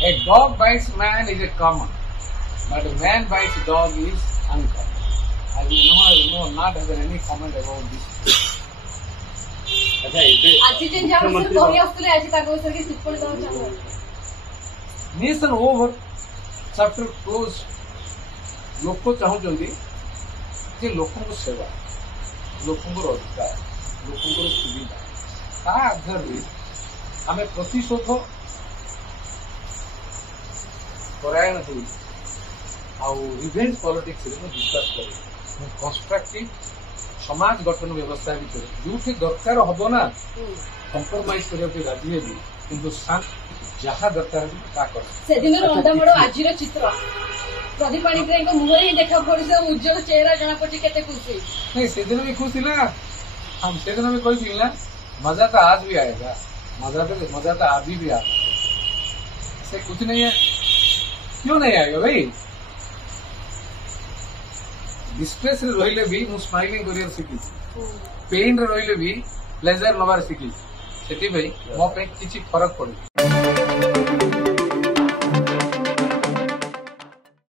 A dog bites man is a common, but a man bites dog is uncommon. I will not have any comment about this. अच्छा इसे आजी जन जाम sir कोही असले आजी ताको सर की टिप्पणी देना चाहूँ Nation over, chapter close. लोक चाहूँगी जे लोकों को सेवा, लोकों को रोजगार, लोकों को सुविधा ता आधार रे आमे प्रतिशोध परायण हुई आउ रिवेंज पॉलिटिक्स रे मैं विश्वास करे कंस्ट्रक्टिव समाज गठन व्यवस्था भितर जो दरकार हम ना कंप्रोमाइज करने राजी हेबी किंतु जहाँ दरकार से दिन रंधामड़ आज चित्र प्रदीप पाणिग्राही मुहर ही देखा पड़ी उज्जवल चेहरा जना पड़ी केते खुशी नहीं से दिन भी खुश ना हम से दिन भी कोई ना मजा तो आज भी आएगा मजा तो अभी भी आएगा से कुछ नहीं है क्यों नहीं आएगा भाई डिस्ट्रेस रहिले भी मु स्माइलिंग करियर सिखी पेन रहिले भी प्लेजर नबार सिखी सेठी भाई मो पे किछि फरक पड़े।